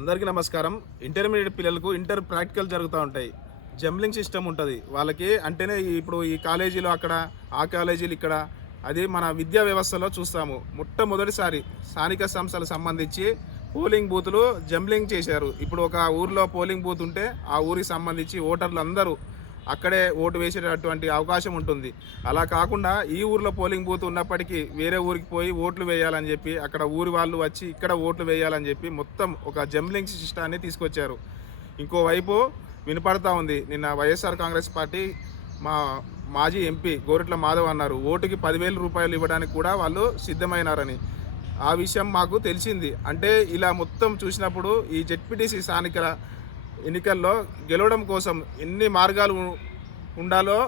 అందరికీ నమస్కారం. ఇంటర్మీడియట్ పిల్లలకు ఇంటర్ ప్రాక్టికల్ జరుగుతూ ఉంటాయి. జంబ్లింగ్ సిస్టమ్ ఉంటుంది. వాళ్ళకి అంటేనే ఇప్పుడు ఈ కాలేజీలో అక్కడ ఆ కాలేజీలు ఇక్కడ అది మన విద్యా వ్యవస్థలో చూస్తాము. మొట్టమొదటిసారి స్థానిక సంస్థలకు సంబంధించి పోలింగ్ బూతులు జంబ్లింగ్ చేశారు. ఇప్పుడు ఒక ఊర్లో పోలింగ్ బూత్ ఉంటే ఆ ఊరికి సంబంధించి ఓటర్లు అందరూ అక్కడే ఓటు వేసేటటువంటి అవకాశం ఉంటుంది. అలా కాకుండా ఈ ఊర్లో పోలింగ్ బూత్ ఉన్నప్పటికీ వేరే ఊరికి పోయి ఓట్లు వేయాలని చెప్పి అక్కడ ఊరి వాళ్ళు వచ్చి ఇక్కడ ఓట్లు వేయాలని చెప్పి మొత్తం ఒక జంబ్లింగ్ సిస్టాన్ని తీసుకొచ్చారు. ఇంకోవైపు వినపడతా ఉంది. నిన్న వైఎస్ఆర్ కాంగ్రెస్ పార్టీ మా మాజీ ఎంపీ గోరెట్ల మాధవ్ అన్నారు ఓటుకి పదివేల రూపాయలు ఇవ్వడానికి కూడా వాళ్ళు సిద్ధమైనారని. ఆ విషయం మాకు తెలిసింది. అంటే ఇలా మొత్తం చూసినప్పుడు ఈ జెడ్పీటీసీ స్థానికల ఎన్నికల్లో గెలవడం కోసం ఎన్ని మార్గాలు ఉండాలో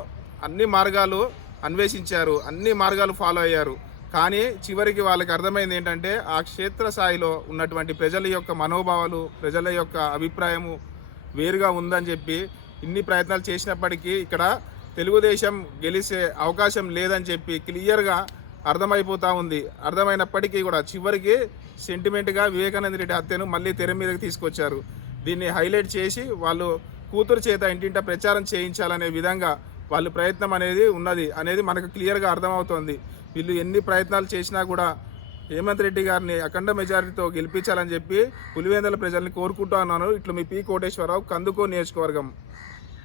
అన్ని మార్గాలు అన్వేషించారు అన్ని మార్గాలు ఫాలో అయ్యారు. కానీ చివరికి వాళ్ళకి అర్థమైంది ఏంటంటే ఆ క్షేత్ర స్థాయిలో ఉన్నటువంటి ప్రజల యొక్క మనోభావాలు ప్రజల యొక్క అభిప్రాయము వేరుగా ఉందని చెప్పి ఇన్ని ప్రయత్నాలు చేసినప్పటికీ ఇక్కడ తెలుగుదేశం గెలిచే అవకాశం లేదని చెప్పి క్లియర్గా అర్థమైపోతూ ఉంది. అర్థమైనప్పటికీ కూడా చివరికి సెంటిమెంట్గా వివేకానంద రెడ్డి హత్యను మళ్ళీ తెర మీదకి తీసుకొచ్చారు. దీన్ని హైలైట్ చేసి వాళ్ళు కూతురు చేత ఇంటింట ప్రచారం చేయించాలనే విధంగా వాళ్ళు ప్రయత్నం అనేది ఉన్నది అనేది మనకు క్లియర్గా అర్థమవుతోంది. వీళ్ళు ఎన్ని ప్రయత్నాలు చేసినా కూడా హేమంత్ రెడ్డి గారిని అఖండ మెజారిటీతో గెలిపించాలని చెప్పి పులివెందుల ప్రజల్ని కోరుకుంటూ ఉన్నాను ఇట్లు మీ పి కోటేశ్వరరావు కందుకో నియోజకవర్గం.